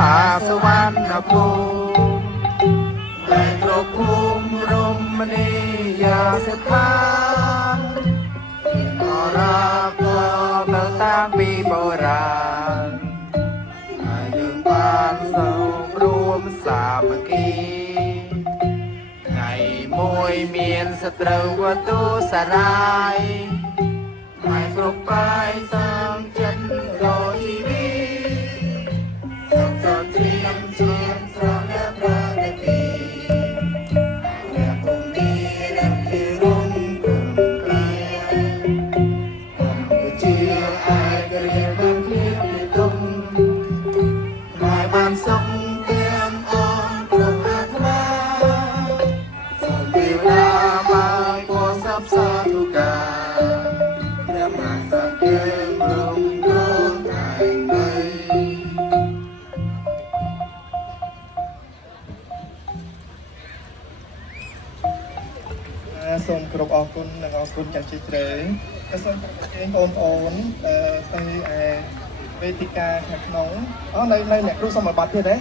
អាសវណ្ណភូមិតែគ្រប់ភូមិរមណីយស្ថានអរាគនៅតាំងពីបុរាណហើយយើងបានសូមរួមសាមគ្គីថ្ងៃមួយមានសត្រូវវតុសារាយហើយគ្រប់បាយសាមចិត្តដល់ជីវិតសុខសន្តិជាស្រស់และប្រតិពីអ្នកគំនីដែលជារុំព្រមព្រៀងគឺជាឯករាជ្យបានគ្លៀបពីទុំហើយបានសុខទាំងអស់គ្រប់អាត្មាសូមទេវតាបានគួរសព្វសាធុការសូមគោរពអរគុណនិងអរគុណយ៉ាងជ្រាលជ្រៅក៏សូមប្រកាសជូនបងប្អូនទៅឯវេទិកាខាងក្នុងនៅអ្នកគ្រូសមបត្តិទៀតទេ